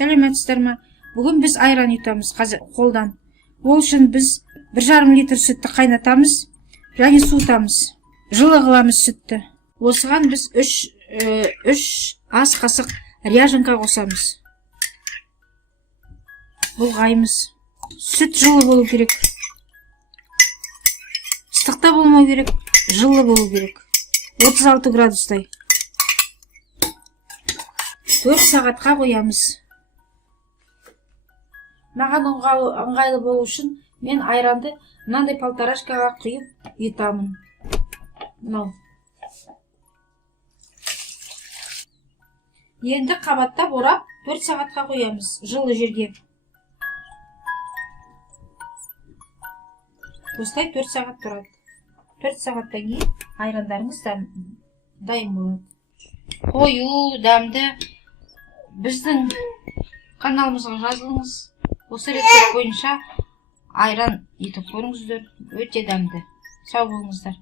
Сәлеметсіздер ме? Бүгін біз айран ұйтамыз қолдан. Ол үшін біз 1,5 литр сүтті қайнатамыз және суытамыз. Жылы қыламыз сүтті. Осыған біз 3 ас қасық ряженка қосамыз. Бұлғаймыз. Сүт жылы болу керек. Ыстықта болмау керек, жылы болу керек. 36 градустай. 4 сағатқа қоямыз. Маған ыңғайлы болу үшін мен айранды мынандай полторашкаға құйып ұйытамын. Мынау. Енді қабаттап орап 4 сағатқа қоямыз, жылы жерге. Осылай 4 сағат тұрады. 4 сағаттан кейін айрандарыңыз дайын болады. Қою, дәмді біздің каналымызға жазылыңыз. Осы рецепт бойынша айран етіп көріңіздер. Өте дәмді. Сау болыңыздар.